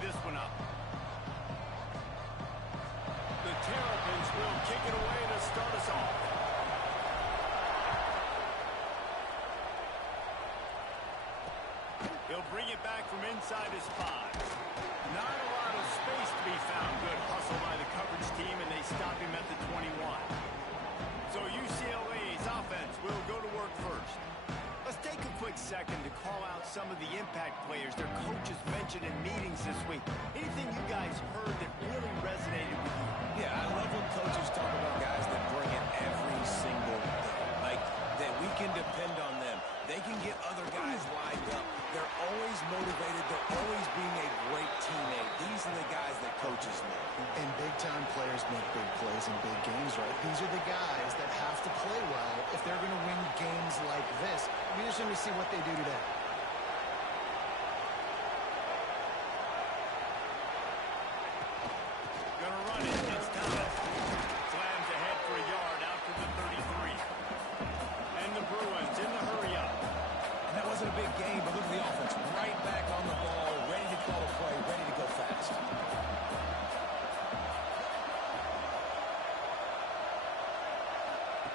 this one up. The Terrapins will kick it away to start us off. He'll bring it back from inside his 5. Not a lot of space to be found. Good hustle by the coverage team, and they stop him at the 21. So UCLA's offense will go to work first. Let's take a quick second to call out some of the impact players their coaches mentioned in meetings this week. Anything you guys heard that really resonated with you? Yeah, I love when coaches talk about guys that bring it every single day. Like, that we can depend on them. They can get other guys lined up. They're always motivated. They're always being a great teammate. These are the guys that coaches know. And big-time players make big plays in big games, right? These are the guys that have to play well if they're going to win games like this. We're just going to see what they do today. Gonna run it. It's Thomas. Slams ahead for a yard out to the 33. And the Bruins in the hurry-up. And that wasn't a big game, but look at the offense. Right back on the ball, ready to call a play, ready to go fast.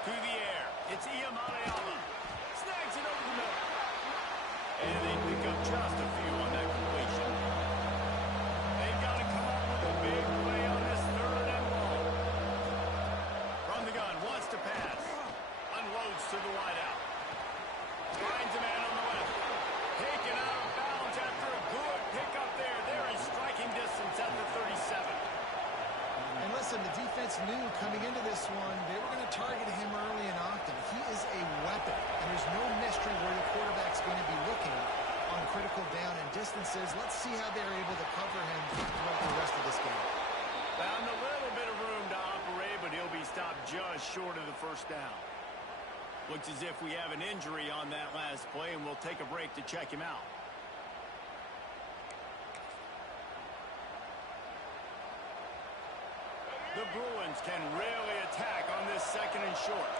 To the air. It's Iamaleava. Snags it over the middle. And they pick up just a few on that completion. They've got to come up with a big play on this 3rd and long. From the gun, wants to pass. Unloads to the wideout. Finds a man on the left. Taken out of bounds after a good pickup there. They're in striking distance at the 37. And listen, the defense knew coming into this one, they were going to target him early and often. He is a weapon, and there's no mystery where the quarterback's going to be looking on critical down and distances. Let's see how they're able to cover him throughout the rest of this game. Found a little bit of room to operate, but he'll be stopped just short of the 1st down. Looks as if we have an injury on that last play, and we'll take a break to check him out. The Bruins can really attack on this 2nd and short.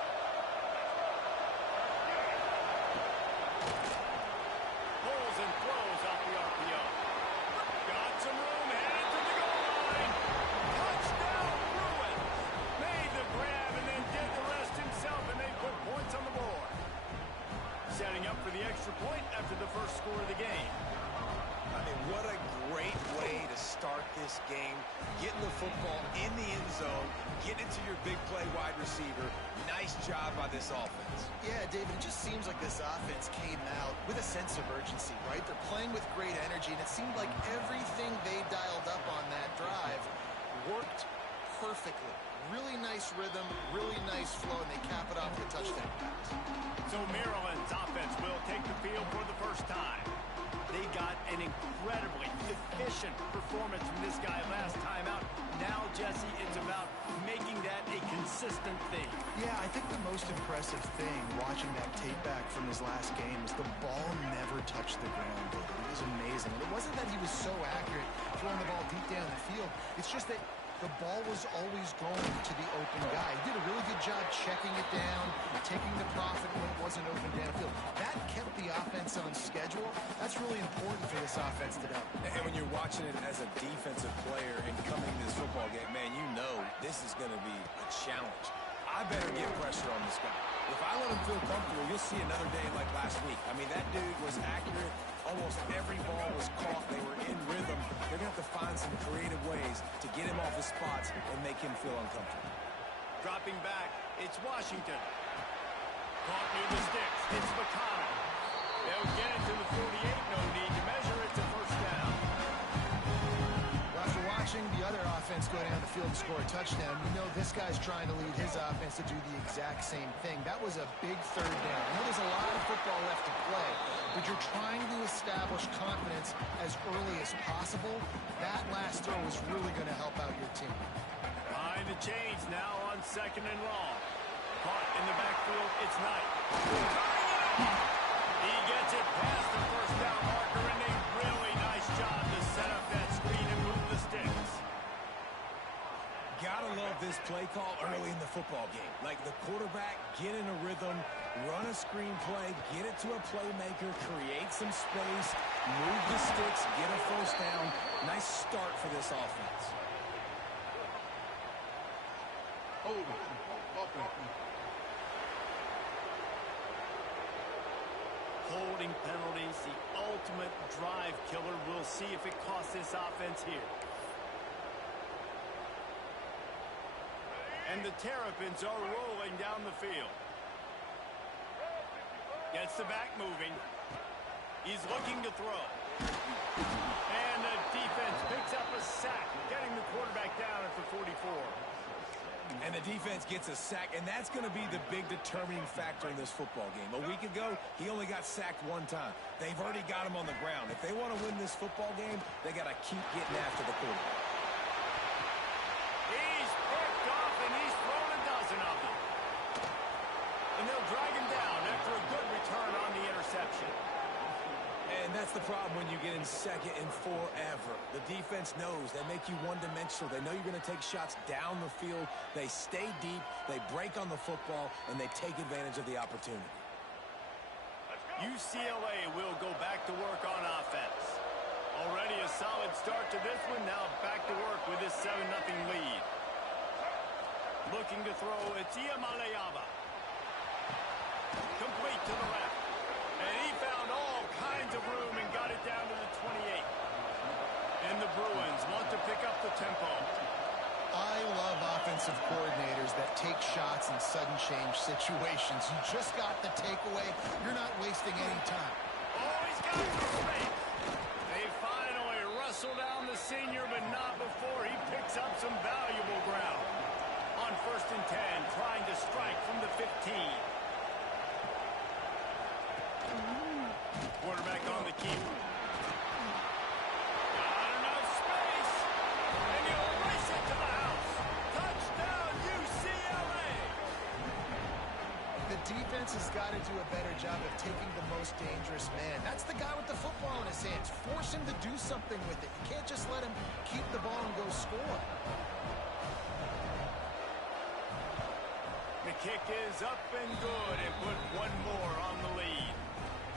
Pulls and throws off the RPO. Got some room, headed to the goal line. Touchdown, Bruins! Made the grab and then did the rest himself, and they put points on the board. Setting up for the extra point after the first score of the game. I mean, what a great way to start this game. Getting the football in the end zone, getting it to your big play wide receiver. Nice job by this offense. Yeah, David, it just seems like this offense came out with a sense of urgency, right? They're playing with great energy, and it seemed like everything they dialed up on that drive worked perfectly. Really nice rhythm, really nice flow, and they cap it off with a touchdown pass. So Maryland's offense will take the field for the first time. They got an incredibly efficient performance from this guy last time out. Now, Jesse, it's about making that a consistent thing. Yeah, I think the most impressive thing watching that tape back from his last game is the ball never touched the ground. It was amazing. And it wasn't that he was so accurate throwing the ball deep down the field. It's just that the ball was always going to the open guy. He did a really good job checking it down, taking the profit when it wasn't open downfield. That kept the offense on schedule. That's really important for this offense today. And when you're watching it as a defensive player and coming to this football game, man, you know this is going to be a challenge. I better get pressure on this guy. If I let him feel comfortable, you'll see another day like last week. I mean, that dude was accurate. Almost every ball was caught. They were in rhythm. They're going to have to find some creative ways to get him off his spots and make him feel uncomfortable. Dropping back, it's Washington. Caught near the sticks. It's McConnell. They'll get it to the 48. No need to measure. It's a 1st down. Well, after watching the other offense go down the field and score a touchdown, you know this guy's trying to lead his offense to do the exact same thing. That was a big 3rd down. I know there's a lot of football left to play, but you're trying to establish confidence as early as possible. That last throw is really going to help out your team. Behind the chains now on 2nd and long. Caught in the backfield, it's Knight. He gets it past the 1st down marker, and a really nice job to set up that screen and move the sticks. Gotta love this play call early in the football game. Like the quarterback, get in a rhythm, run a screenplay, get it to a playmaker, create some space, move the sticks, get a first down. Nice start for this offense. Holding penalties, the ultimate drive killer. We'll see if it costs this offense here. And the Terrapins are rolling down the field. Gets the back moving. He's looking to throw. And the defense picks up a sack, getting the quarterback down at the 44. And the defense gets a sack, and that's going to be the big determining factor in this football game. A week ago, he only got sacked one time. They've already got him on the ground. If they want to win this football game, they got to keep getting after the quarterback. He's picked off, and he's thrown a dozen of them. And they'll drag him down after a good return on the interception. And that's the problem when you get in second and forever. The defense knows they make you one-dimensional. They know you're going to take shots down the field. They stay deep, they break on the football, and they take advantage of the opportunity. UCLA will go back to work on offense. Already a solid start to this one. Now back to work with this 7-0 lead. Looking to throw, it's Iamaleava. Complete to the left. And he found all kinds of room and got it down to the 28. And the Bruins want to pick up the tempo. I love offensive coordinators that take shots in sudden change situations. You just got the takeaway. You're not wasting any time. Oh, he's got some space. They finally wrestle down the senior, but not before he picks up some valuable ground. On 1st and 10, trying to strike from the 15. Quarterback on the keeper. Not enough space. And he'll race it to the house. Touchdown, UCLA. The defense has got to do a better job of taking the most dangerous man. That's the guy with the football in his hands. Force him to do something with it. You can't just let him keep the ball and go score. The kick is up and good, and put one more on the lead.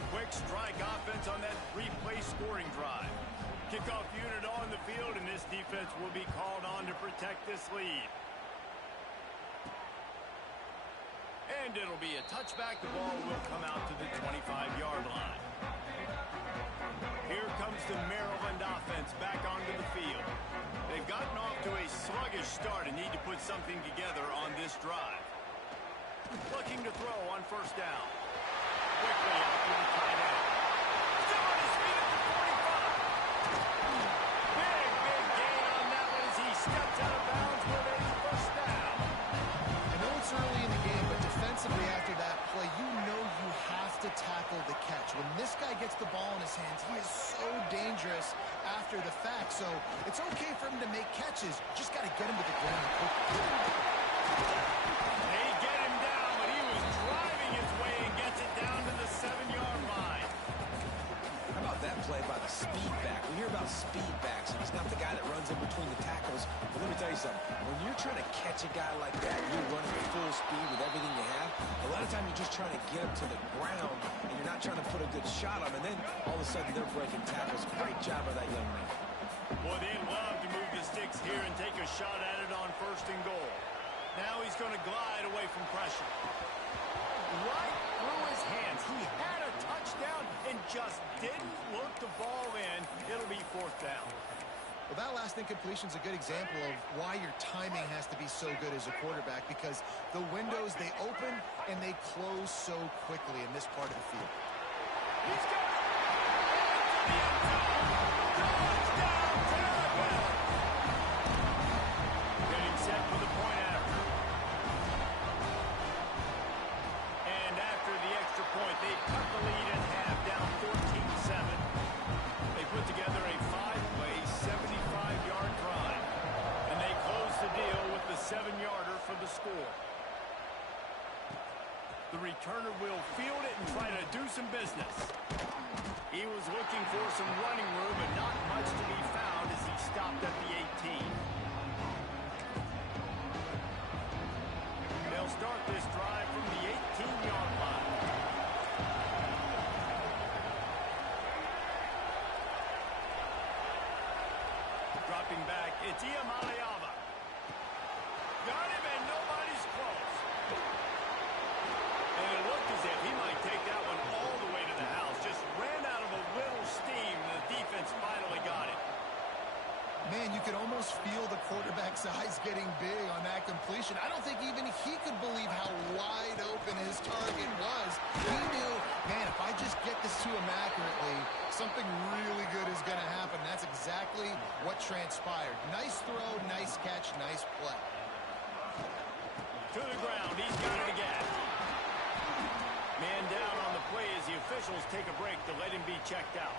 Quick strike offense on that three-play scoring drive. Kickoff unit on the field, and this defense will be called on to protect this lead. And it'll be a touchback. The ball will come out to the 25-yard line. Here comes the Maryland offense back onto the field. They've gotten off to a sluggish start and need to put something together on this drive. Looking to throw on 1st down. Quickly out to the tight end. Still on his feet at the 45. Big gain on that one as he steps out of bounds with a 1st down. I know it's early in the game, but defensively after that play, you know you have to tackle the catch. When this guy gets the ball in his hands, he is so dangerous after the fact. So it's okay for him to make catches. Just got to get him to the ground quickly. They get him down, but he was driving his way and gets it down to the 7-yard line. How about that play by the speed back? We hear about speed backs, and he's not the guy that runs in between the tackles. But let me tell you something. When you're trying to catch a guy like that, you're running at full speed with everything you have. A lot of times you're just trying to get him to the ground, and you're not trying to put a good shot on him. And then all of a sudden they're breaking tackles. Great job by that young man. Boy, they'd love to move the sticks here and take a shot at it on 1st and goal. Now he's going to glide away from pressure. Right through his hands. He had a touchdown and just didn't look the ball in. It'll be 4th down. Well, that last incompletion is a good example of why your timing has to be so good as a quarterback, because the windows, they open and they close so quickly in this part of the field. He's got it. Into the end zone. Touchdown, Terrapins. Getting set for the point after. And after the extra point, they cut the lead in half, down 14-7. They put together a 5-play, 75-yard drive. And they close the deal with the 7-yarder for the score. The returner will field it and try to do some business. He was looking for some running room, but not much to be found as he stopped at the 18. They'll start this drive from the 18-yard line. quarterback's eyes getting big on that completion. I don't think even he could believe how wide open his target was. He knew, man, if I just get this to him accurately, something really good is going to happen. That's exactly what transpired. Nice throw, nice catch, nice play. To the ground, he's got it again. Man down on the play as the officials take a break to let him be checked out.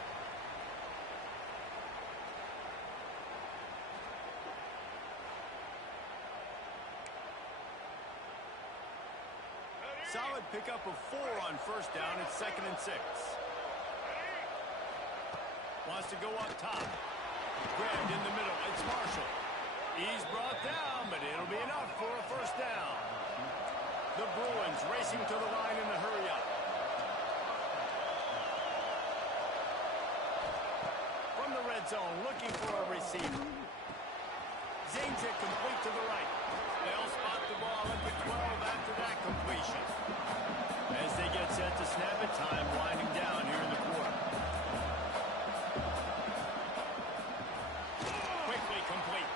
Solid pickup of 4 on first down. It's 2nd and 6. Wants to go up top. Grabbed in the middle. It's Marshall. He's brought down, but it'll be enough for a first down. The Bruins racing to the line in the hurry-up. From the red zone, looking for a receiver. Zings it complete to the right. They'll spot the ball at the 12 after that completion. As they get set to snap it, time winding down here in the quarter. Quickly complete.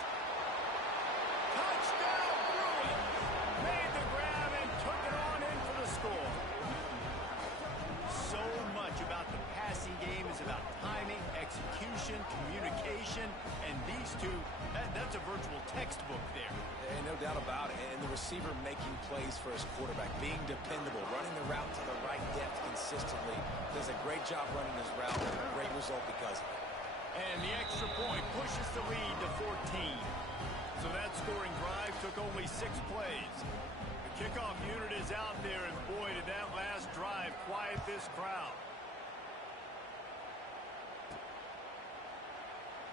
Touchdown, Bruins! Made the grab and took it on in for the score. So much about the passing game is about timing, execution, communication, and these two, that's a virtual textbook there. And no doubt about it. And the receiver making plays for his quarterback, being dependable, running the route to the right depth consistently. Does a great job running his route. A great result because of it. And the extra point pushes the lead to 14. So that scoring drive took only 6 plays. The kickoff unit is out there, and boy, did that last drive quiet this crowd.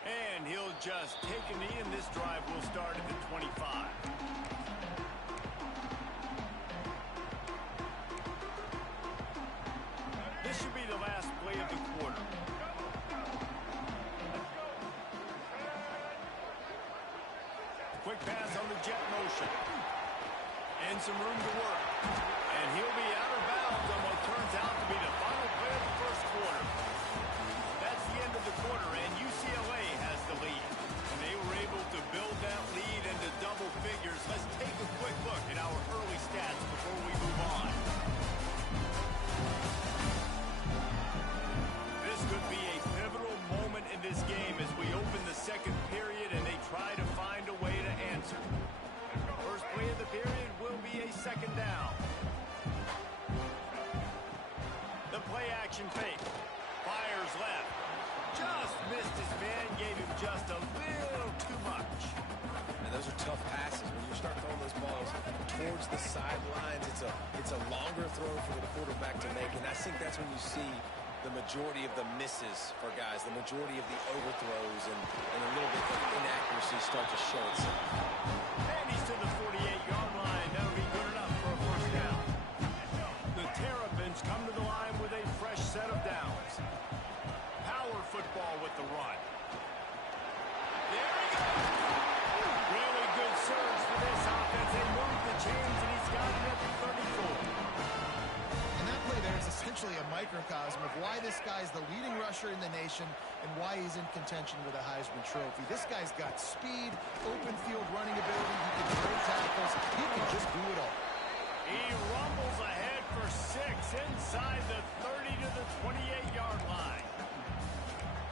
And he'll just take a knee, and this drive will start at the 25. This should be the last play of the quarter. Quick pass on the jet motion. And some room to work. And he'll be out of bounds on what turns out to be the final play of the first quarter. That's the end of the quarter, and UCLA has the lead. And they were able to build that lead into double figures. Let's take a quick look at our early stats before we move on. This could be a pivotal moment in this game as we open the second period and they try to find a way to answer. First play of the period will be a second down. The play action fake. Fires left. Just missed his man, gave him just a little too much. And those are tough passes. When you start throwing those balls towards the sidelines, it's a longer throw for the quarterback to make. And I think that's when you see the majority of the misses for guys, the majority of the overthrows, and a little bit of inaccuracy start to show itself. And he's to the 48-yard line. That'll be good enough for a first down. The Terrapins come to the line with a fresh set of downs. Power football with the run. There he goes. Really good surge for this offense. They move the chains, and he's got it at the 34. And that play there is essentially a microcosm of why this guy's the leading rusher in the nation and why he's in contention with a Heisman Trophy. This guy's got speed, open field running ability. He can break tackles. He can just do it all. He rumbles ahead for 6 inside the 30 to the 28-yard line.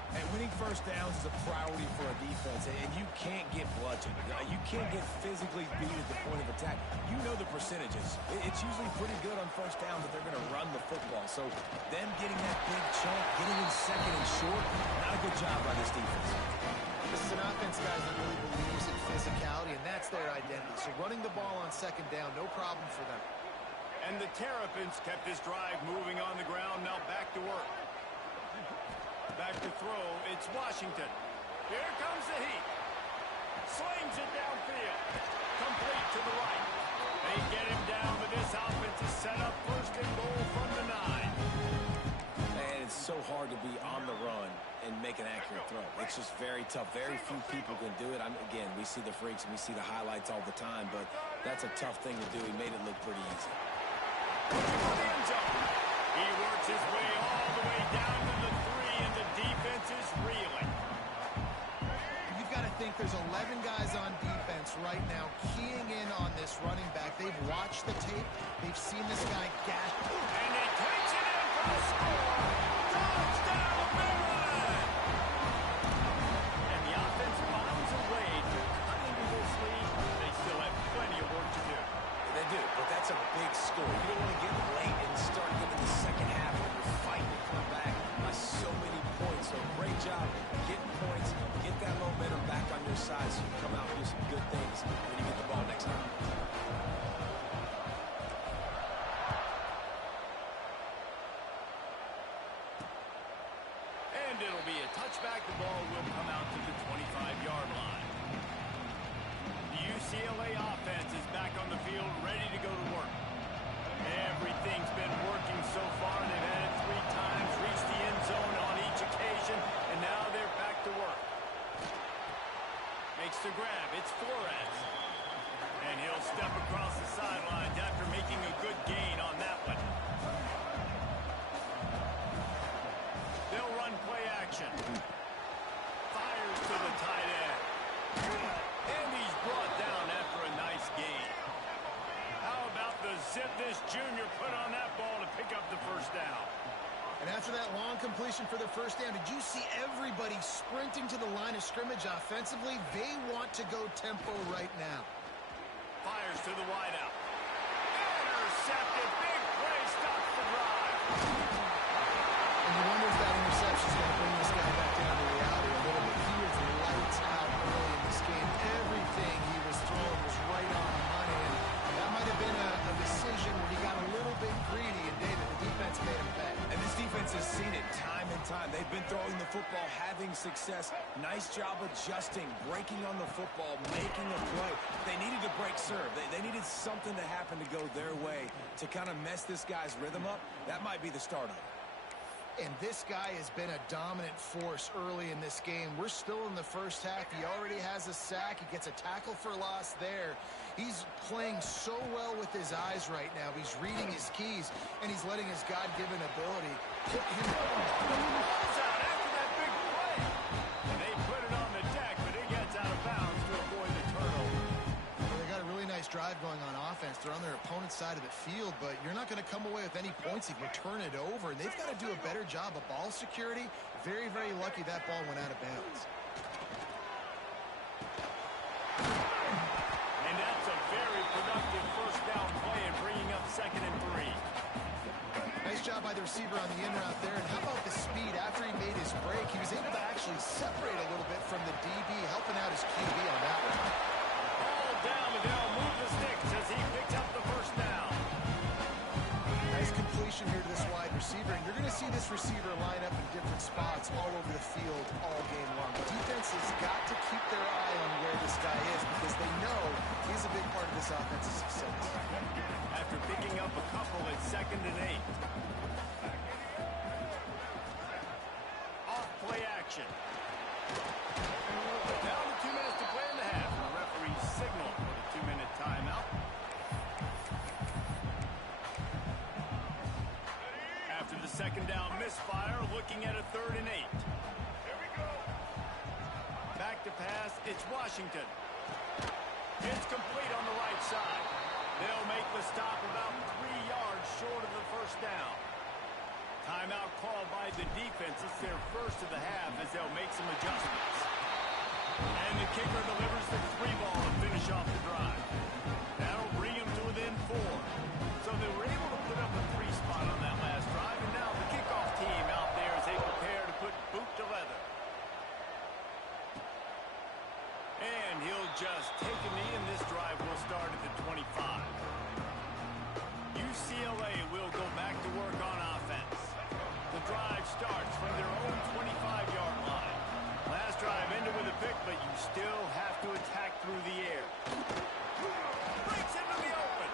And winning first downs is a priority for a defense, and you can't get bludgeoned. You can't get physically beat at the point of attack. You know the percentages. It's usually pretty good on first down that they're going to run the football. So them getting that big chunk, getting in second and short, not a good job by this defense. This is an offense, guys, that really believes in physicality, and that's their identity. So running the ball on second down, no problem for them. And the Terrapins kept this drive moving on the ground. Now back to work. Back to throw. It's Washington. Here comes the heat. Slings it downfield. Complete to the right. They get him down, but this offense is set up first and goal from the 9. And it's so hard to be on the run and make an accurate throw. It's just very tough. Very few people can do it. Again, we see the freaks and we see the highlights all the time, but that's a tough thing to do. He made it look pretty easy. He works his way all the way down to the 3, and the defense is reeling. You've got to think there's 11 guys on defense. right now keying in on this running back. They've watched the tape. They've seen this guy gash. And he takes it in for the score. Touchdown, Maryland! And the offense finds a way to cut into this lead. They still have plenty of work to do. They do, but that's a big score. You don't want to get late and start getting the second half when you're fighting to come back by so many points. So great job getting points, get that momentum back on your side so you come out and do some good things when you get the ball next time. And it'll be a touchback. The ball will come out to the 25-yard line. The UCLA offense is back on the field, ready to go to work. Everything's been working so far. They've had it 3 times, reached the end zone on each occasion, and now they're back to work. Makes the grab. It's Flores. And he'll step across the sidelines after making a good gain on that one. They'll run play action. Fires to the tight end. And he's brought down after a nice gain. How about the zip this junior put on that ball to pick up the first down? And after that long completion for the first down, did you see everybody sprinting to the line of scrimmage offensively? They want to go tempo right now. Fires to the wideout. Intercepted. Big play. Stops the drive. And you wonder if that interception is going to bring this guy back down to reality a little bit. He was lights out early in this game. Everything he was throwing was right on the money. And that might have been a decision where he got a little bit greedy. And David, the defense made him pay. And this defense has seen it time and time. They've been throwing the football, having success. Nice job adjusting, breaking on the football, making a play. They needed to break serve. They needed something to happen to go their way to kind of mess this guy's rhythm up. That might be the start of it. And this guy has been a dominant force early in this game. We're still in the first half. He already has a sack. He gets a tackle for loss there. He's playing so well with his eyes right now. He's reading his keys, and he's letting his God-given ability put him Balls out after that big play. And they put it on the deck, but it gets out of bounds to avoid the turnover. Well, they got a really nice drive going on offense. They're on their opponent's side of the field, but you're not going to come away with any points if you turn it over. And they've got to do a better job of ball security. Very, very lucky that ball went out of bounds. And that's a very productive first down play and bringing up 2nd and 3. Nice job by the receiver on the in route there. And how about the speed after he made his break? He was able to actually separate a little bit from the DB, helping out his QB on that one. Ball down, and they'll move the sticks as he picks up the first down. Nice completion here to this wide receiver. And you're going to see this receiver line up in different spots all over the field all game long. The defense has got to keep their eye on where this guy is because they know he's a big part of this offensive success. After picking up a couple at 2nd and 8. Off play action. Down to 2 minutes to play in the half. The referee signaled for the 2-minute timeout. After the second down misfire, looking at a 3rd and 8. Back to pass, it's Washington. It's complete on the right side. They'll make the stop about 3 yards short of the first down. Timeout called by the defense. It's their first of the half as they'll make some adjustments. And the kicker delivers the 3 ball to finish off the drive. That'll bring him to within 4. So they were able to put up a 3 spot on that last drive, and now the kickoff team out there as they prepare to put boot to leather. And he'll just take a knee, and this drive will start at the 25. UCLA will go back to work on offense. The drive starts from their own 25-yard line. Last drive ended with a pick, but you still have to attack through the air. Breaks into the open.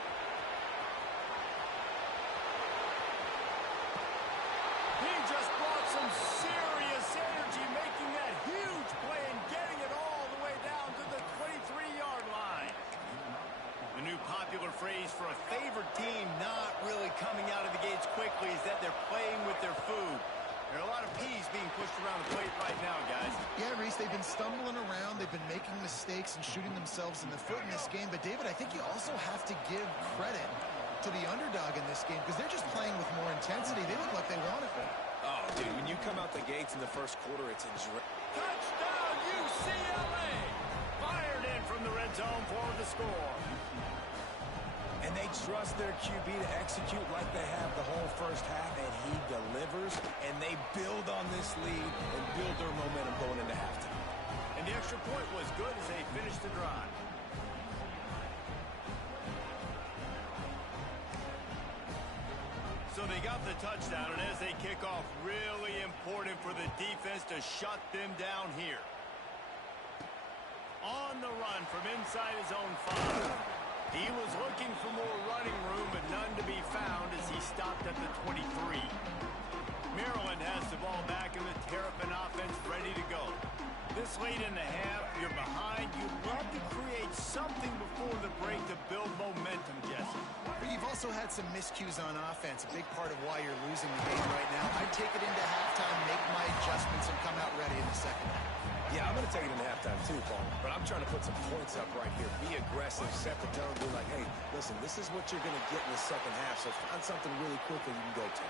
He just brought some serious energy, making that huge play and getting it all the way down to the 23-yard line. The new popular phrase for a favored team not really coming out of the gates quickly is that they're playing with their food. There are a lot of P's being pushed around the plate right now, guys. Yeah, Reese, they've been stumbling around. They've been making mistakes and shooting themselves in the foot in this game. But, David, I think you also have to give credit to the underdog in this game because they're just playing with more intensity. They look like they want it. Oh, dude, when you come out the gates in the first quarter, it's a Touchdown, UCLA! Fired in from the red zone for the score. And they trust their QB to execute like they have the whole first half, and he delivers, and they build on this lead and build their momentum going into halftime. And the extra point was good as they finished the drive. So they got the touchdown, and as they kick off, really important for the defense to shut them down here. On the run from inside his own 5. He was looking for more running room, but none to be found as he stopped at the 23. Maryland has the ball back in the Terrapin offense ready to go. This late in the half, you're behind. You'd love to create something before the break to build momentum, Jesse. But you've also had some miscues on offense, a big part of why you're losing the game right now. I take it into halftime, make my adjustments, and come out ready in the second half. Yeah, I'm going to take it in halftime too, Paul. But I'm trying to put some points up right here. Be aggressive, set the tone, be like, hey, listen, this is what you're going to get in the second half, so find something really quickly you can go to.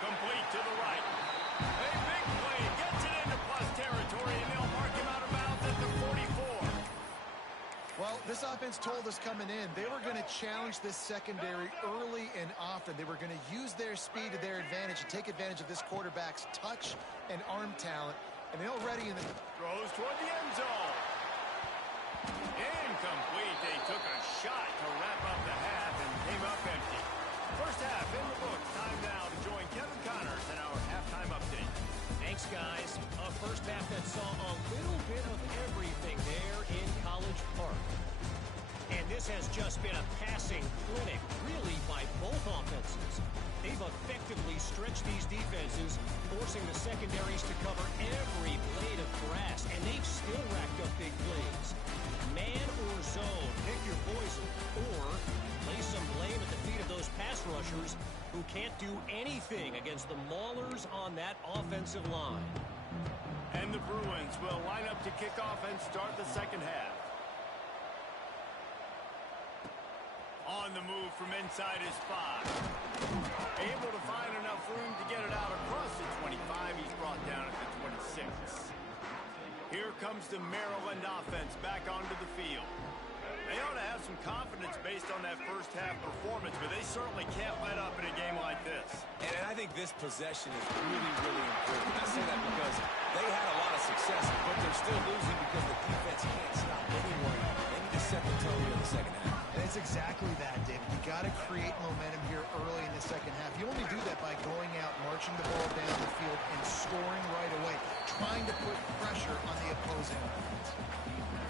Complete to the right. A big play gets it into plus territory, and they'll mark him out of bounds at the 44. Well, this offense told us coming in they were going to challenge this secondary early and often. They were going to use their speed to their advantage and take advantage of this quarterback's touch and arm talent. And they're already in the... Throws toward the end zone. Incomplete. They took a shot to wrap up the half and came up empty. First half in the books. Time now to join Kevin Connors in our halftime update. Thanks, guys. A first half that saw a little bit of everything there in College Park. And this has just been a passing clinic, really, by both offenses. They've effectively stretched these defenses, forcing the secondaries to cover every blade of grass, and they've still racked up big plays. Man or zone, pick your poison, or lay some blame at the feet of those pass rushers who can't do anything against the maulers on that offensive line. And the Bruins will line up to kick off and start the second half. On the move from inside his 5. Able to find enough room to get it out across the 25. He's brought down at the 26. Here comes the Maryland offense back onto the field. They ought to have some confidence based on that first half performance, but they certainly can't let up in a game like this. And I think this possession is really, really important. I say that because they had a lot of success, but they're still losing because the defense can't stop anyone. They need to set the tone in the second half. And it's exactly that, David. You got to create momentum here early in the second half. You only do that by going out, marching the ball down the field, and scoring right away, trying to put pressure on the opposing offense.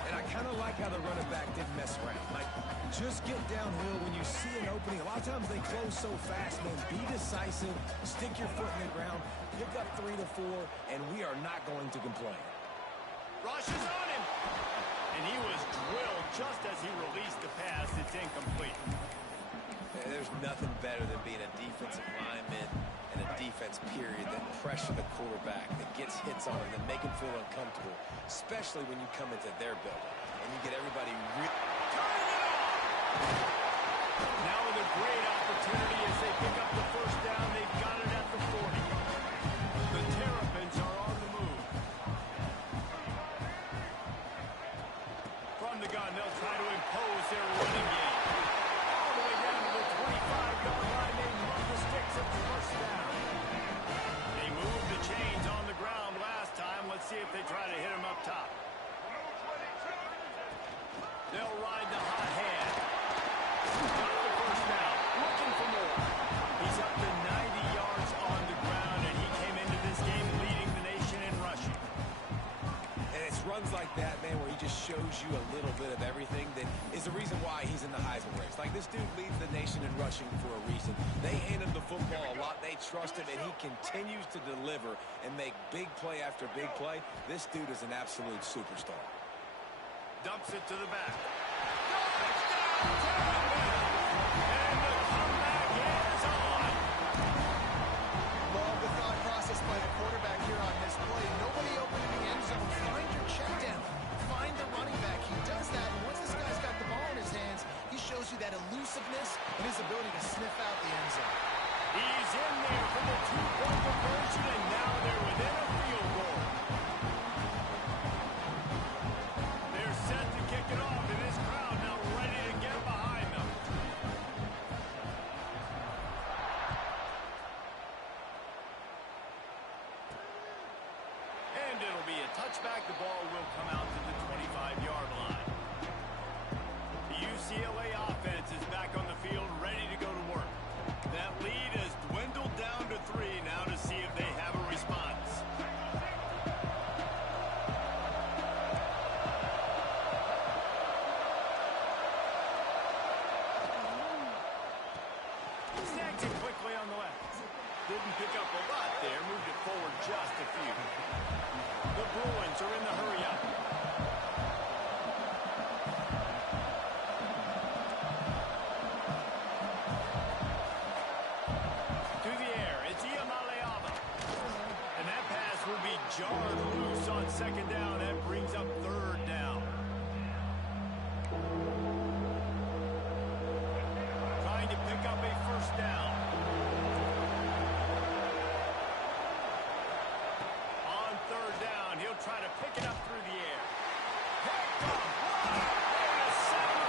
And I kind of like how the running back didn't mess around. Like, just get downhill when you see an opening. A lot of times they close so fast, man. Be decisive, stick your foot in the ground, pick up 3 to 4, and we are not going to complain. Rush is on him. And he was drilled just as he released the pass. It's incomplete. There's nothing better than being a defensive lineman and a defense period that pressure the quarterback, that gets hits on him, that make him feel uncomfortable, especially when you come into their building and you get everybody turning it off. Now with a great opportunity as they pick up the first down. They've got it at the 40. The Terrapins are on the move. From the gun, they'll try to impose their running game. All the way down to the 25-yard line. They move the sticks at the first down. They moved the chains on the ground last time. Let's see if they try to hit him up top. They'll ride the hot hand. Got the first down. Looking for more. He's up to 90 yards on the ground, and he came into this game leading the nation in rushing. And it's runs like that, man, where he just shows you a little bit of everything that is the reason why he's in the Heisman race. Like, this dude leads the nation in rushing for a reason. They hand him the football a lot. They trust him, and he continues to deliver and make big play after big play. This dude is an absolute superstar. Dumps it to the back. And the comeback is on. Love the thought touchback, the ball will come out to the 25-yard line. The UCLA offense is back on the field, ready to go to work. That lead has dwindled down to 3 now to see if they have a response. Snags it quickly on the left. Didn't pick up a lot there, moved it forward just a few. The Bruins are in the hurry-up. Through the air, it's Iamaleava. And that pass will be jarred loose on second down. That brings up third down. Trying to pick up a first down. On third down, he'll try to pick it up through the air. Picked up. And a seven.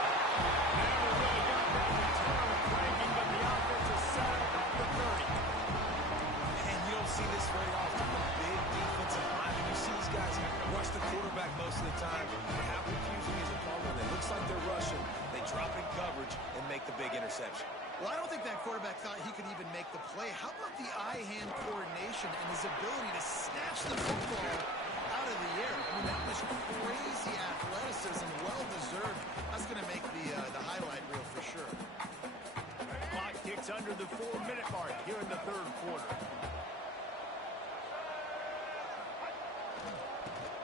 Never really got that return cranking, but the offense is set up at the 30. And you don't see this very often. The big defensive line. You see these guys rush the quarterback most of the time. How confusing is it, Paul? When it looks like they're rushing, they drop in coverage and make the big interception. Well, I don't think that quarterback thought he could even make the play. How about the eye-hand coordination and his ability to snatch the football out of the air? I mean, that was crazy athleticism, well-deserved. That's going to make the highlight reel for sure. Clock ticks under the 4-minute mark here in the third quarter.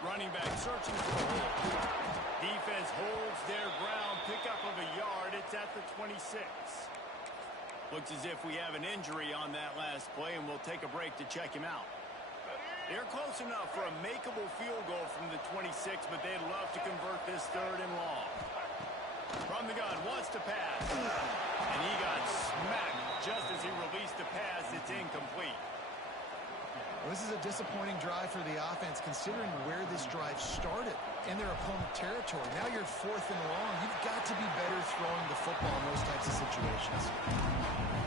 Running back searching for a hole. Defense holds their ground. Pickup of a yard. It's at the 26. Looks as if we have an injury on that last play, and we'll take a break to check him out. They're close enough for a makeable field goal from the 26, but they'd love to convert this third and long. From the gun, wants to pass. And he got smacked just as he released the pass. It's incomplete. Well, this is a disappointing drive for the offense, considering where this drive started in their opponent territory. Now you're 4th and long. You've got to be better throwing the football in those types of situations.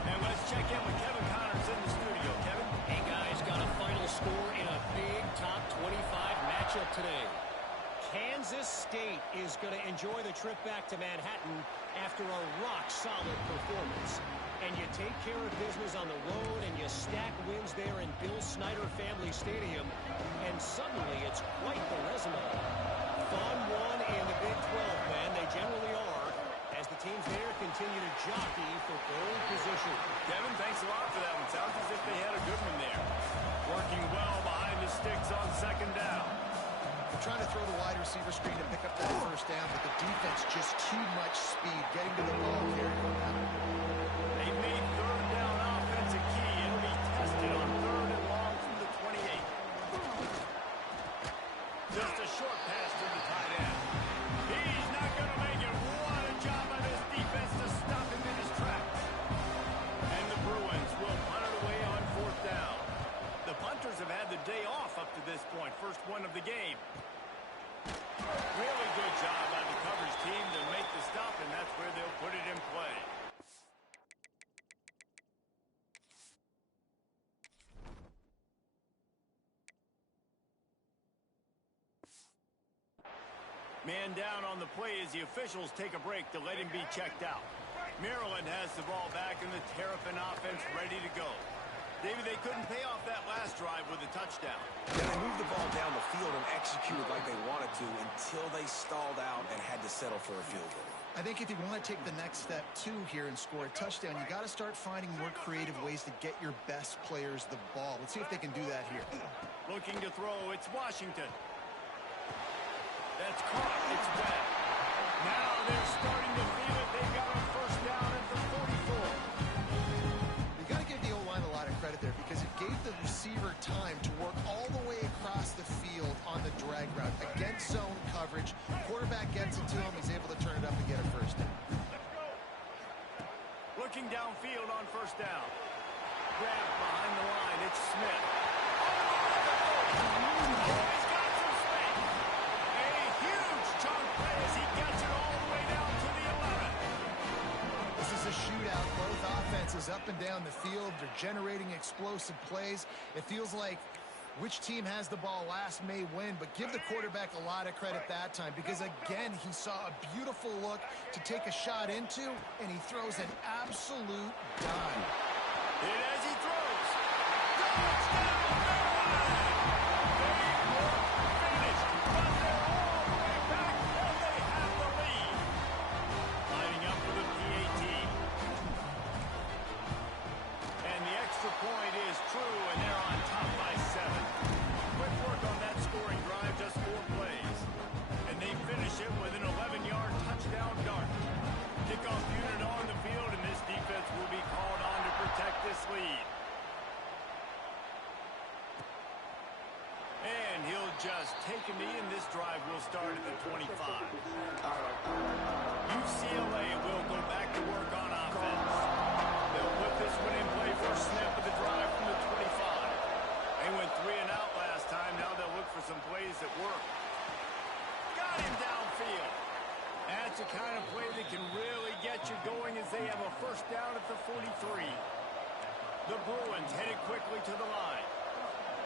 And let's check in with Kevin Connors in the studio. Kevin? Hey, guys, got a final score in a big top 25 matchup today. Kansas State is going to enjoy the trip back to Manhattan after a rock-solid performance. And you take care of business on the road, and you stack wins there in Bill Snyder Family Stadium, and suddenly it's quite the resume. Fun one in the Big 12, man. They generally are, as the teams there continue to jockey for goal position. Kevin, thanks a lot for that one. Sounds as if they had a good one there. Working well behind the sticks on second down. They're trying to throw the wide receiver screen to pick up that first down, but the defense just too much speed getting to the ball carrier on that. They made third down offense a key. It'll be tested on third and long from the 28. Just a short pass to the tight end. He's not going to make it. What a job by this defense to stop him in his tracks. And the Bruins will punt it away on fourth down. The punters have had the day off up to this point. First one of the game. Really good job by the coverage team to make the stop, and that's where they'll put it in play. Man down on the play as the officials take a break to let him be checked out. Maryland has the ball back and the Terrapin offense ready to go. David, they couldn't pay off that last drive with a touchdown. Yeah, they moved the ball down the field and executed like they wanted to until they stalled out and had to settle for a field goal. I think if you want to take the next step, too, here and score a touchdown, you got to start finding more creative ways to get your best players the ball. Let's see if they can do that here. Looking to throw, it's Washington. That's caught. It's wet. Now they're starting to feel it. They've got a first down at the 44. You got to give the O-line a lot of credit there because it gave the receiver time to work all the way across the field on the drag route against zone coverage. Quarterback gets it to him. He's able to turn it up and get a first down. Looking downfield on first down. Grab behind the line. It's Smith. He's got some space. A huge chunk play as he gets it all the way down to the 11. This is a shootout. Both offenses up and down the field. They're generating explosive plays. It feels like Which team has the ball last may win, but give the quarterback a lot of credit that time because, again, he saw a beautiful look to take a shot into, and he throws an absolute dime. And as he throws, touchdown, Maryland! They were finished, but they're all the way back, and they have the lead. Lining up for the PAT. And the extra point is true, and they're on top by 7. Quick work on that scoring drive, just 4 plays. And they finish it with an 11-yard touchdown dart. Kickoff unit on the field, and this defense will be called on to protect this lead. And he'll just take a knee, and this drive will start at the 25. UCLA will go back to work on offense. They'll put this one in play for a snap of the drive from the 25. They went 3 and out last time. Now they'll look for some plays that work. Got him downfield. That's the kind of play that can really get you going as they have a first down at the 43. The Bruins headed quickly to the line.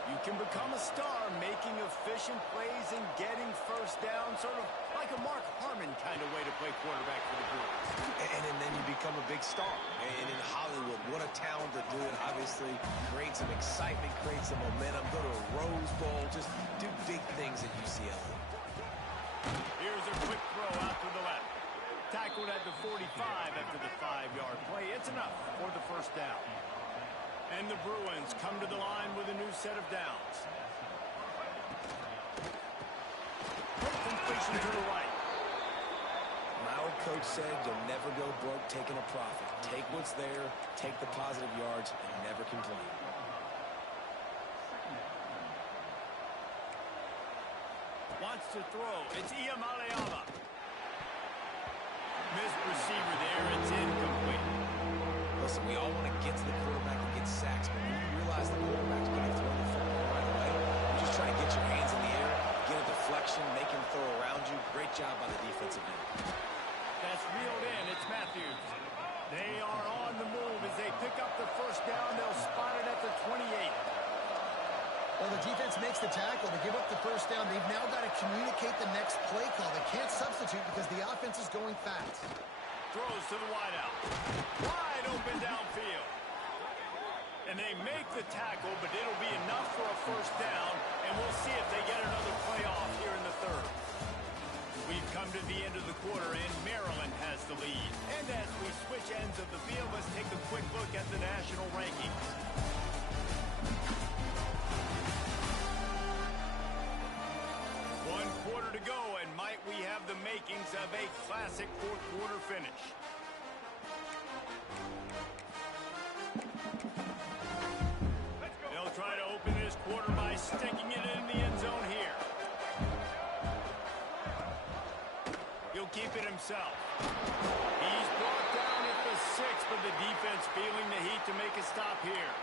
You can become a star making efficient plays and getting first down, sort of like a Mark Harmon kind of way to play quarterback for the Bruins. And then you become a big star. And in Hollywood, what a talent to do it. Obviously, create some excitement, create some momentum, go to a Rose Bowl, just do big things at UCLA. Here's a quick throw out to the left. Tackled at the 45 after the 5-yard play. It's enough for the first down. And the Bruins come to the line with a new set of downs. Completion to the right. My old coach said you'll never go broke taking a profit. Take what's there, take the positive yards, and never complain. Wants to throw. It's Iamaleava. Missed receiver there. It's incomplete. Listen, we all want to get to the quarterback and get sacks, but when you realize the quarterback's going to throw the football right away, you just try to get your hands in the air, get a deflection, make him throw around you. Great job by the defensive end. That's reeled in. It's Matthews. They are on the move as they pick up the first down. They'll spot it at the 28. Well, the defense makes the tackle to give up the first down. They've now got to communicate the next play call. They can't substitute because the offense is going fast. Throws to the wideout. Wide open downfield. And they make the tackle, but it'll be enough for a first down, and we'll see if they get another play off here in the third. We've come to the end of the quarter, and Maryland has the lead. And as we switch ends of the field, let's take a quick look at the national rankings. One quarter to go, and might we have the makings of a classic fourth quarter finish. They'll try to open this quarter by sticking it in the end zone here. He'll keep it himself. He's brought down at the 6, but the defense feeling the heat to make a stop here.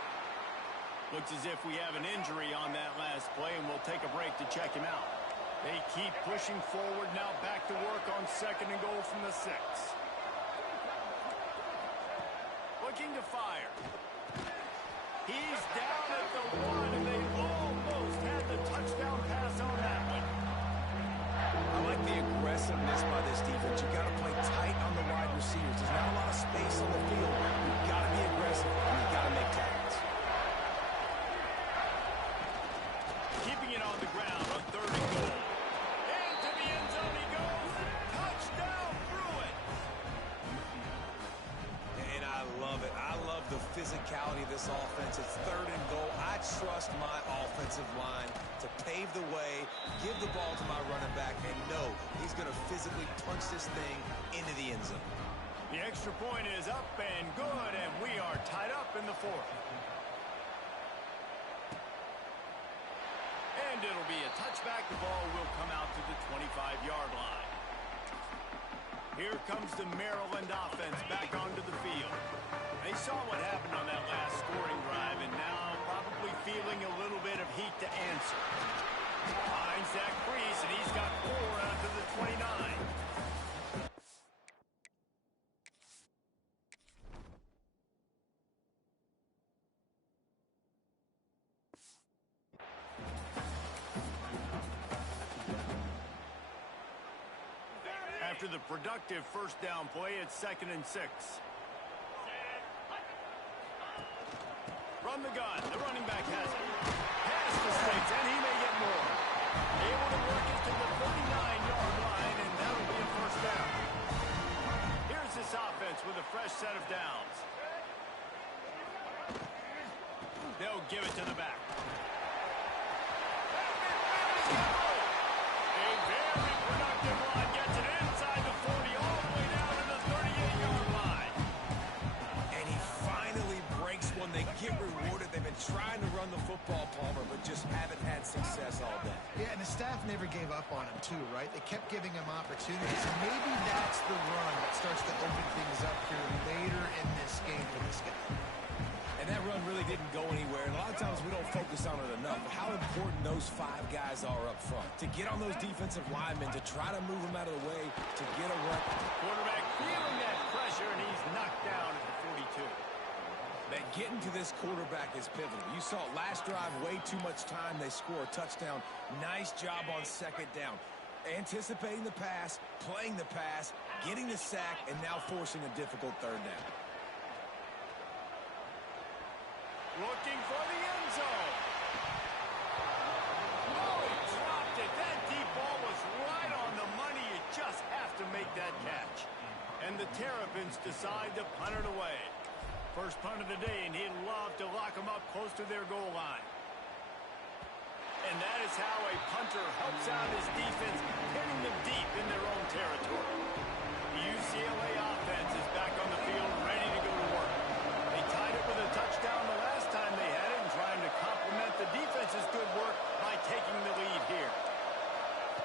Looks as if we have an injury on that last play, and we'll take a break to check him out. They keep pushing forward, now back to work on 2nd and goal from the 6. Looking to fire. He's down at the 1, and they almost had the touchdown pass on that one. I like the aggressiveness by this defense. You've got to play tight on the wide receivers. There's not a lot of space on the field. You've got to be aggressive, and you've got to make tackles. Keeping it on the ground on 3rd and goal. Into the end zone he goes. Touchdown, Bruins. And I love it. I love the physicality of this offense. It's 3rd and goal. I trust my offensive line to pave the way, give the ball to my running back, and know he's going to physically punch this thing into the end zone. The extra point is up and good, and we are tied up in the 4th. And it'll be a touchback. The ball will come out to the 25-yard line. Here comes the Maryland offense back onto the field. They saw what happened on that last scoring drive, and now probably feeling a little bit of heat to answer. Finds that crease, and he's got 4 out to the 29. after the productive first down play, it's 2nd and 6. From the gun, the running back has it. Pass to Sticks, and he may get more. Able to work it to the 39-yard line, and that'll be a first down. Here's this offense with a fresh set of downs. They'll give it to the back. A very productive run gets it inside the 40, all the way down to the 38-yard line. And he finally breaks one. They get rewarded. They've been trying to run the football, Palmer, but just haven't had success all day. Yeah, and the staff never gave up on him, too, right? They kept giving him opportunities, and maybe that's the run that starts to open things up here later in this game for this guy. And that run really didn't go anywhere. And a lot of times we don't focus on it enough. But how important those 5 guys are up front. To get on those defensive linemen, to try to move them out of the way, to get a run. Quarterback feeling that pressure, and he's knocked down at the 42. Man, getting to this quarterback is pivotal. You saw it last drive, way too much time. They score a touchdown. Nice job on 2nd down. Anticipating the pass, playing the pass, getting the sack, and now forcing a difficult 3rd down. Looking for the end zone. Oh, he dropped it. That deep ball was right on the money. You just have to make that catch. And the Terrapins decide to punt it away. First punt of the day, and he'd love to lock them up close to their goal line. And that is how a punter helps out his defense, hitting them deep in their own territory. The UCLA offense is back on the field, ready to go to work. They tied it with a touchdown the last time they had it, and trying to complement the defense's good work by taking the lead here.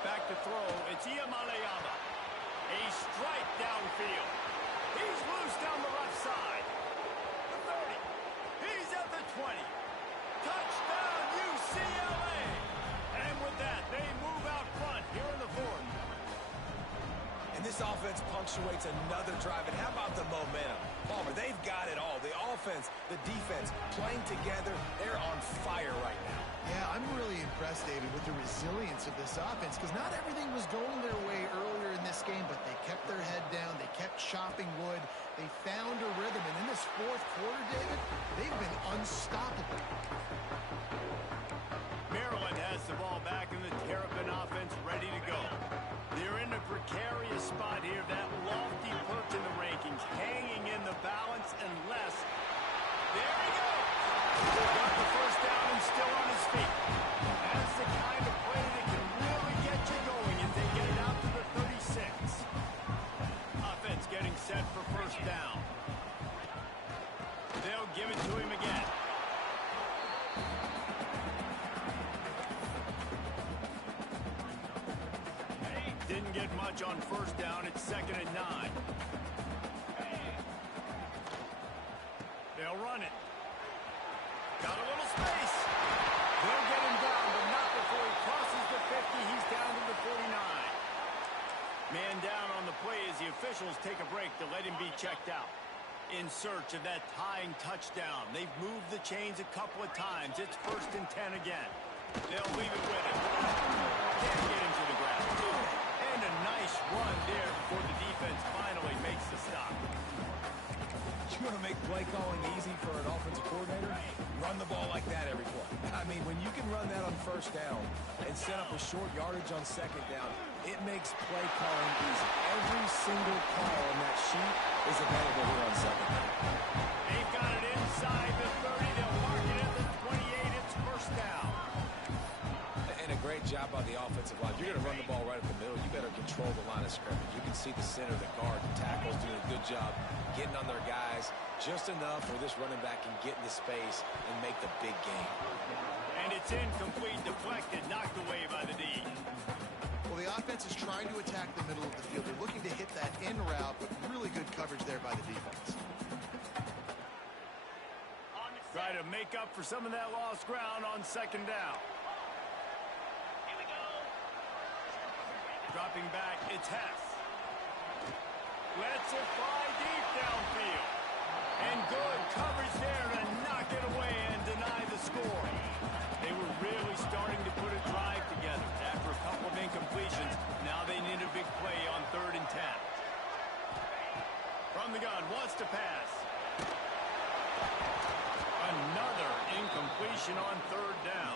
Back to throw, it's Iyamaleama. A strike downfield. He's loose down the left side. The 30. He's at the 20. Touchdown, UCLA! And with that, they move out front here in the 4th. And this offense punctuates another drive. And how about the momentum? Palmer, they've got it all. The offense, the defense, playing together. They're on fire right now. Yeah, I'm really impressed, David, with the resilience of this offense, because not everything was going their way earlier in this game, but they kept their head down. They kept chopping wood. They found a rhythm. And in this 4th quarter, David, they've been unstoppable. Maryland has the ball back, and the Terrapin offense ready to go. They're in a precarious spot here. That lofty perch in the rankings, hanging in the balance unless... There he goes! Got the first down and still on his feet. That's the kind of play that can really get you going as they get it out to the 36. Offense getting set for first down. They'll give it to him again. Didn't get much on first down. It's 2nd and 9. They'll run it. Got a little space. They'll get him down, but not before he crosses the 50. He's down to the 49. Man down on the play as the officials take a break to let him be checked out. In search of that tying touchdown. They've moved the chains a couple of times. It's 1st and 10 again. They'll leave it with him. Can't get him to the ground. And a nice run there before the defense finally makes the stop. You want to make play calling easy for an offensive coordinator? Run the ball like that every play. I mean, when you can run that on first down and set up a short yardage on 2nd down, it makes play calling easy. Every single call on that sheet is available here on 2nd down. They've got it inside the 30. They'll mark it at the 28. It's first down. And a great job by the offensive line. You're going to run the ball right up the middle. You better control the line of scrimmage. You can see the center, the guard, the tackles doing a good job getting on their guys just enough where this running back can get into space and make the big game. And it's incomplete, deflected, knocked away by the D. Well, the offense is trying to attack the middle of the field. They're looking to hit that in route, but really good coverage there by the defense. Try to make up for some of that lost ground on 2nd down. Dropping back, it's Hess. Lets it fly deep downfield. And good coverage there to knock it away and deny the score. They were really starting to put a drive together. After a couple of incompletions, now they need a big play on 3rd and 10. incompletion on third down.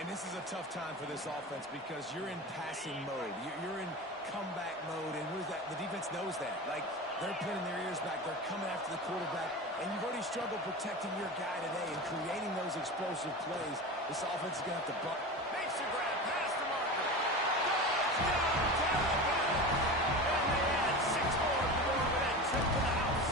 And this is a tough time for this offense because you're in passing mode. You're in comeback mode, and what is that? The defense knows that. Like, they're pinning their ears back. They're coming after the quarterback, and you've already struggled protecting your guy today and creating those explosive plays. This offense is going to have to buck. Makes the grab past the marker. Touchdown, Tampa Bay! And they add 6 more to go over that trip to the house.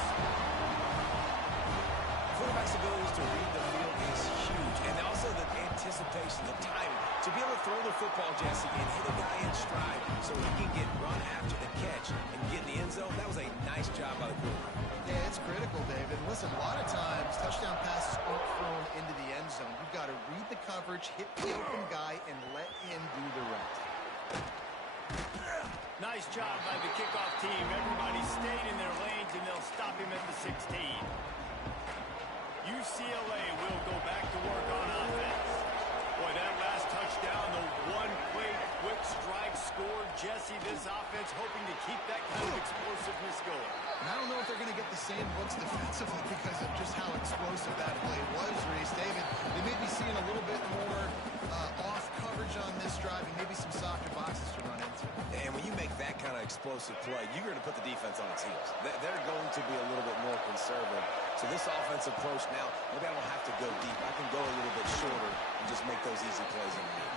Quarterback's abilities to read the field is huge, and also the anticipation, the timing. To be able to throw the football, Jesse, and hit a guy in stride so he can get run after the catch and get in the end zone, that was a nice job by the quarterback. Yeah, it's critical, David. Listen, a lot of times touchdown passes aren't thrown into the end zone. You've got to read the coverage, hit the open guy, and let him do the rest. Nice job by the kickoff team. Everybody stayed in their lanes, and they'll stop him at the 16. UCLA will go back to work on offense. Boy, that last touchdown, the one-play quick strike scored. Jesse, this offense hoping to keep that kind of explosiveness going. And I don't know if they're going to get the same looks defensively because of just how explosive that play was, Reese. David, they may be seeing a little bit more off coverage on this drive and maybe some softer boxes to run into. And when you make that kind of explosive play, you're going to put the defense on its heels. They're going to be a little bit more conservative. So this offensive approach now, maybe I don't have to go deep. I can go a little bit shorter and just make those easy plays in the field.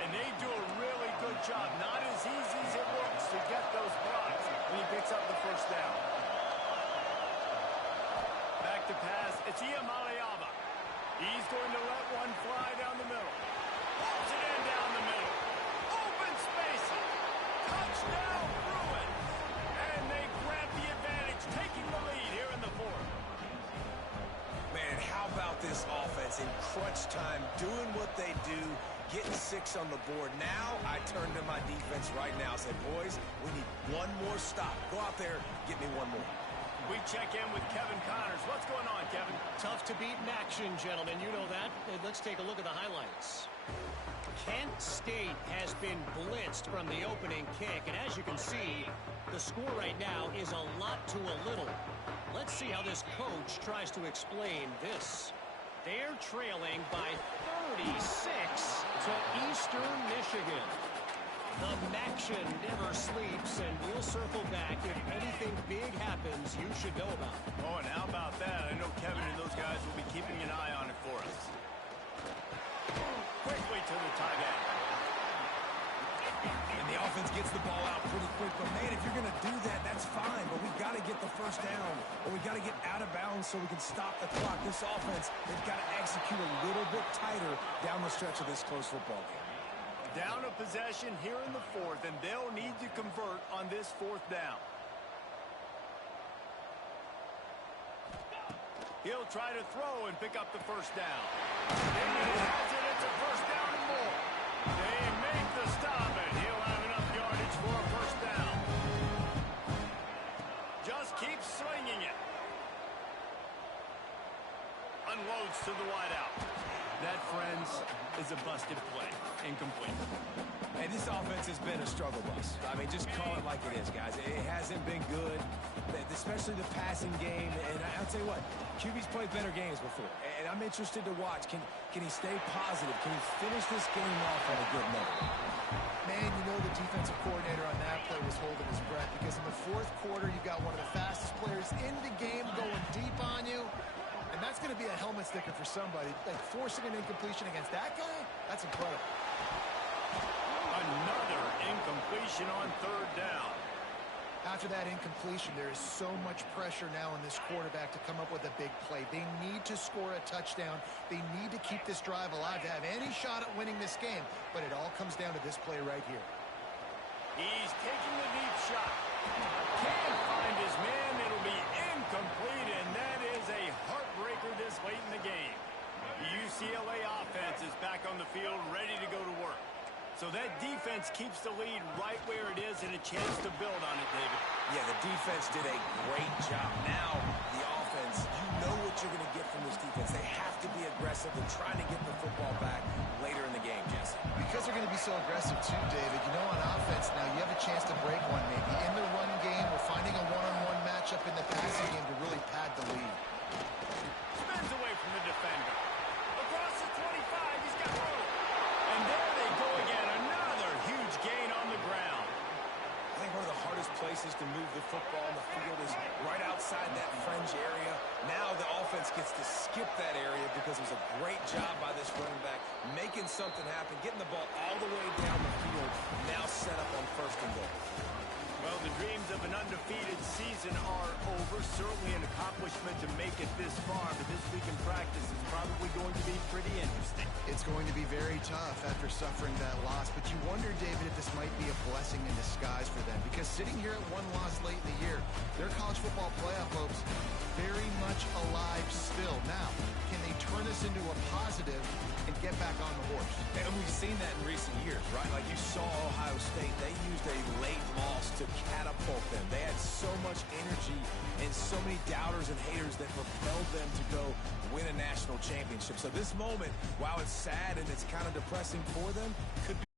And they do a really good job. Not as easy as it looks to get those blocks when he picks up the first down. Back to pass. It's Iamaleava. He's going to let one fly down the middle. Pulls it in down the middle. Open spaces. Touchdown Bruins. And they grab the advantage, taking the lead here in the fourth. Man, how about this offense in crunch time, doing what they do, getting 6 on the board. Now I turn to my defense right now and say, boys, we need one more stop. Go out there, get me one more. We check in with Kevin Connors. What's going on, Kevin? Tough to beat in action, gentlemen. You know that. Let's take a look at the highlights. Kent State has been blitzed from the opening kick, and as you can see, the score right now is a lot to a little. Let's see how this coach tries to explain this. They're trailing by 36 to Eastern Michigan. The Maction never sleeps, and we'll circle back if anything big happens you should know about. Oh, and how about that? I know Kevin and those guys will be keeping an eye on it for us. Quickly to the tight end. And the offense gets the ball out pretty quick. But, man, if you're going to do that, that's fine. But we've got to get the first down, or we've got to get out of bounds so we can stop the clock. This offense, they've got to execute a little bit tighter down the stretch of this close football game. Down a possession here in the fourth, and they'll need to convert on this fourth down. He'll try to throw and pick up the first down. And he has it. It's a first down and more. They make the stop, and he'll have enough yardage for a first down. Just keep slinging it. Unloads to the wideout. That, friends, is a busted play. Incomplete. And this offense has been a struggle bus. I mean, just call it like it is, guys. It hasn't been good, especially the passing game. And I'll tell you what, QB's played better games before. And I'm interested to watch. Can he stay positive? Can he finish this game off on a good note? Man, you know the defensive coordinator on that play was holding his breath because in the fourth quarter, you got one of the fastest players in the game going deep on you. And that's going to be a helmet sticker for somebody. Like, forcing an incompletion against that guy, that's incredible. Another incompletion on third down. After that incompletion, there is so much pressure now on this quarterback to come up with a big play. They need to score a touchdown. They need to keep this drive alive to have any shot at winning this game. But it all comes down to this play right here. He's taking the deep shot. Can't find his man. It'll be incomplete, and that is a heartbreaker this late in the game. The UCLA offense is back on the field, ready to go to work. So that defense keeps the lead right where it is and a chance to build on it, David. Yeah, the defense did a great job. Now, the offense, you know what you're going to get from this defense. They have to be aggressive. They're trying to get the football back later in the game, Jesse. Because they're going to be so aggressive too, David. You know, on offense now, you have a chance to break one maybe. In the run game, we're finding a one-on-one matchup in the passing game to really pad the lead. Spins away from the defender. A places to move the football. The field is right outside that fringe area. Now the offense gets to skip that area because it was a great job by this running back making something happen, getting the ball all the way down the field, now set up on 1st and goal. Well, the dreams of an undefeated season are over. Certainly an accomplishment to make it this far, but this week in practice is probably going to be pretty interesting. It's going to be very tough after suffering that loss, but you wonder, David, if this might be a blessing in disguise for them, because sitting here at one loss late in the year, their college football playoff hopes very much alive still. Now, can they turn this into a positive and get back on the horse? And we've seen that in recent years, right? Like you saw Ohio State, they used a late loss to catapult them. They had so much energy and so many doubters and haters that propelled them to go win a national championship. So this moment, while it's sad and it's kind of depressing for them, could be